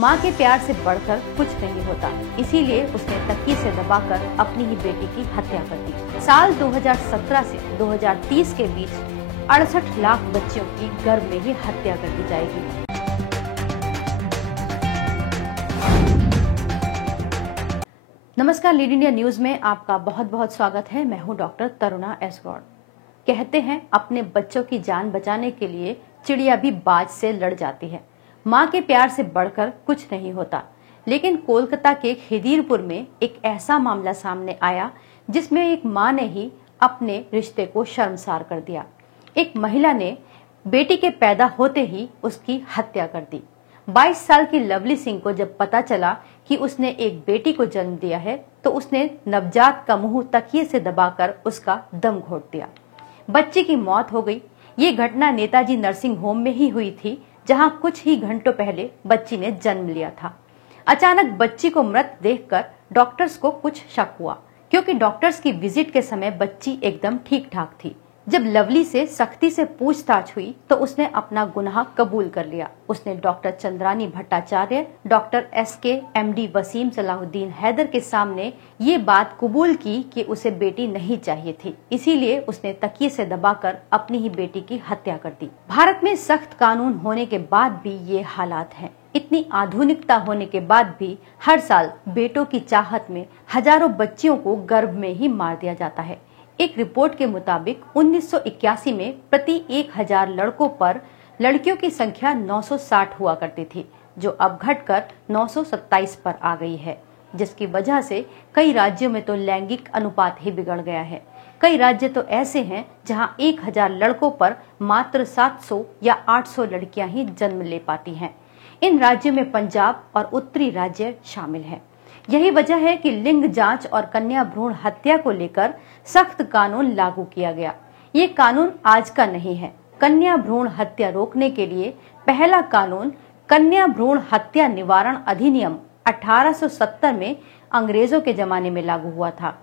माँ के प्यार से बढ़कर कुछ नहीं होता, इसीलिए उसने तकिए से दबाकर अपनी ही बेटी की हत्या कर दी। साल 2017 से 2030 के बीच 68 लाख बच्चियों की गर्भ में ही हत्या कर दी जाएगी। नमस्कार, लीड इंडिया न्यूज में आपका बहुत बहुत स्वागत है। मैं हूं डॉक्टर तरुणा एस गौड़। कहते हैं अपने बच्चों की जान बचाने के लिए चिड़िया भी बाज से लड़ जाती है। माँ के प्यार से बढ़कर कुछ नहीं होता, लेकिन कोलकाता के खिदीरपुर में एक ऐसा मामला सामने आया जिसमें एक माँ ने ही अपने रिश्ते को शर्मसार कर दिया। एक महिला ने बेटी के पैदा होते ही उसकी हत्या कर दी। 22 साल की लवली सिंह को जब पता चला कि उसने एक बेटी को जन्म दिया है, तो उसने नवजात का मुंह तकिए से दबाकर उसका दम घोट दिया। बच्ची की मौत हो गई। ये घटना नेताजी नर्सिंग होम में ही हुई थी, जहां कुछ ही घंटों पहले बच्ची ने जन्म लिया था। अचानक बच्ची को मृत देखकर डॉक्टर्स को कुछ शक हुआ, क्योंकि डॉक्टर्स की विजिट के समय बच्ची एकदम ठीक ठाक थी। जब लवली से सख्ती से पूछताछ हुई तो उसने अपना गुनाह कबूल कर लिया। उसने doctor Chandrani Bhattacharya, doctor SK, MD Wasim Salahuddin Haider के सामने ये बात कबूल की कि उसे बेटी नहीं चाहिए थी, इसीलिए उसने तकिए से दबाकर अपनी ही बेटी की हत्या कर दी। भारत में सख्त कानून होने के बाद भी ये हालात हैं। इतनी आधुनिकता होने के बाद भी हर साल बेटों की चाहत में हजारों बच्चियों को गर्भ में ही मार दिया जाता है। एक रिपोर्ट के मुताबिक 1981 में प्रति 1000 लड़कों पर लड़कियों की संख्या 960 हुआ करती थी, जो अब घटकर 927 पर आ गई है, जिसकी वजह से कई राज्यों में तो लैंगिक अनुपात ही बिगड़ गया है। कई राज्य तो ऐसे हैं जहां 1000 लड़कों पर मात्र 700 या 800 लड़कियां ही जन्म ले पाती हैं। इन राज्यों में पंजाब और उत्तरी राज्य शामिल हैं। यही वजह है कि लिंग जांच और कन्या भ्रूण हत्या को लेकर सख्त कानून लागू किया गया। ये कानून आज का नहीं है। कन्या भ्रूण हत्या रोकने के लिए पहला कानून कन्या भ्रूण हत्या निवारण अधिनियम 1870 में अंग्रेजों के जमाने में लागू हुआ था।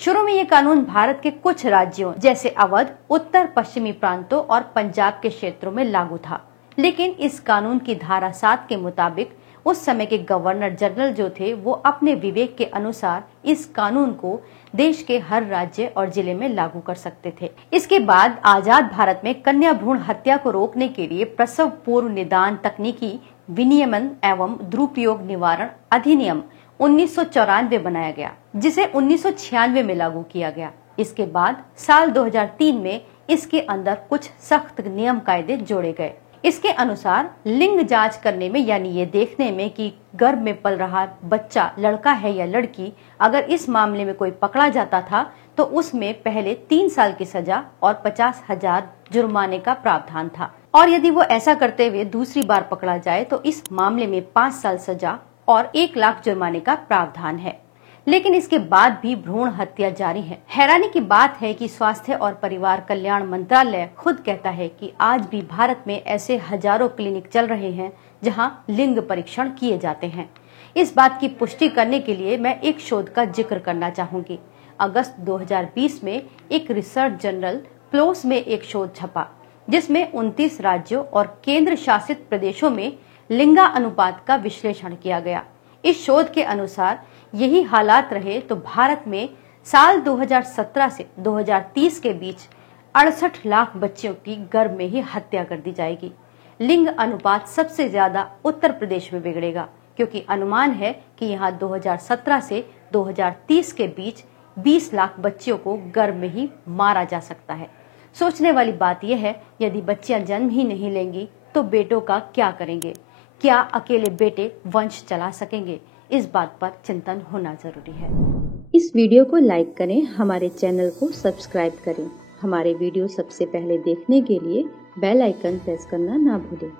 शुरू में ये कानून भारत के कुछ राज्यों जैसे अवध, उत्तर पश्चिमी प्रांतों और पंजाब के क्षेत्रों में लागू था, लेकिन इस कानून की धारा 7 के मुताबिक उस समय के गवर्नर जनरल जो थे, वो अपने विवेक के अनुसार इस कानून को देश के हर राज्य और जिले में लागू कर सकते थे। इसके बाद आजाद भारत में कन्या भ्रूण हत्या को रोकने के लिए प्रसव पूर्व निदान तकनीकी विनियमन एवं दुरुपयोग निवारण अधिनियम 1994 बनाया गया, जिसे 1996 में लागू किया गया। इसके बाद साल 2003 में इसके अंदर कुछ सख्त नियम कायदे जोड़े गए। इसके अनुसार लिंग जांच करने में, यानी ये देखने में कि गर्भ में पल रहा बच्चा लड़का है या लड़की, अगर इस मामले में कोई पकड़ा जाता था तो उसमें पहले 3 साल की सजा और 50,000 जुर्माने का प्रावधान था, और यदि वो ऐसा करते हुए दूसरी बार पकड़ा जाए तो इस मामले में 5 साल सजा और 1 लाख जुर्माने का प्रावधान है। लेकिन इसके बाद भी भ्रूण हत्या जारी है। हैरानी की बात है कि स्वास्थ्य और परिवार कल्याण मंत्रालय खुद कहता है कि आज भी भारत में ऐसे हजारों क्लिनिक चल रहे हैं जहां लिंग परीक्षण किए जाते हैं। इस बात की पुष्टि करने के लिए मैं एक शोध का जिक्र करना चाहूंगी। अगस्त 2020 में एक रिसर्च जर्नल प्लोस में एक शोध छपा, जिसमें 29 राज्यों और केंद्र शासित प्रदेशों में लिंगा अनुपात का विश्लेषण किया गया। इस शोध के अनुसार यही हालात रहे तो भारत में साल 2017 से 2030 के बीच 68 लाख बच्चियों की गर्भ में ही हत्या कर दी जाएगी। लिंग अनुपात सबसे ज्यादा उत्तर प्रदेश में बिगड़ेगा, क्योंकि अनुमान है कि यहाँ 2017 से 2030 के बीच 20 लाख बच्चियों को गर्भ में ही मारा जा सकता है। सोचने वाली बात यह है, यदि बच्चियां जन्म ही नहीं लेंगी तो बेटों का क्या करेंगे? क्या अकेले बेटे वंश चला सकेंगे? इस बात पर चिंतन होना जरूरी है। इस वीडियो को लाइक करें, हमारे चैनल को सब्सक्राइब करें। हमारे वीडियो सबसे पहले देखने के लिए बेल आइकन प्रेस करना ना भूलें।